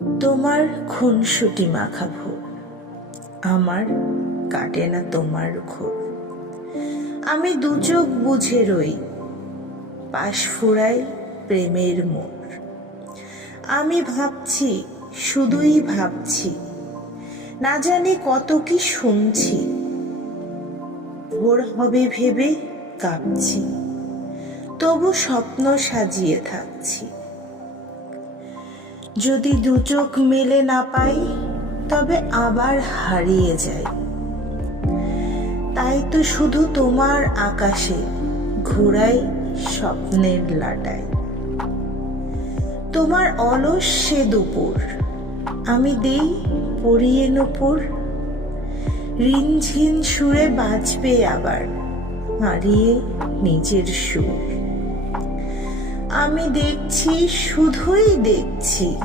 তোমার খুনসুটি মাখা ভোর, আমার কাটে না তোমার ঘোর। আমি দু চোখ বুঝে রই, পাশ ফুরাই প্রেমের মোর। আমি ভাবছি, শুধুই ভাবছি, না জানি কত কি শুনছি। ভোর হবে ভেবে কাঁপছি, তবু স্বপ্ন সাজিয়ে থাকছি। যদি দু চোখ মেলে না পাই, তবে আবার হারিয়ে যাই। তাই তো শুধু তোমার আকাশে ঘুরাই স্বপ্নের লাটাই। তোমার অলস সে দুপুর, আমি দেই পরিয়ে নূপুর। রিনঝিন সুরে বাজবে আবার, হারিয়ে নিজের সুর। আমি দেখছি, শুধুই দেখছি,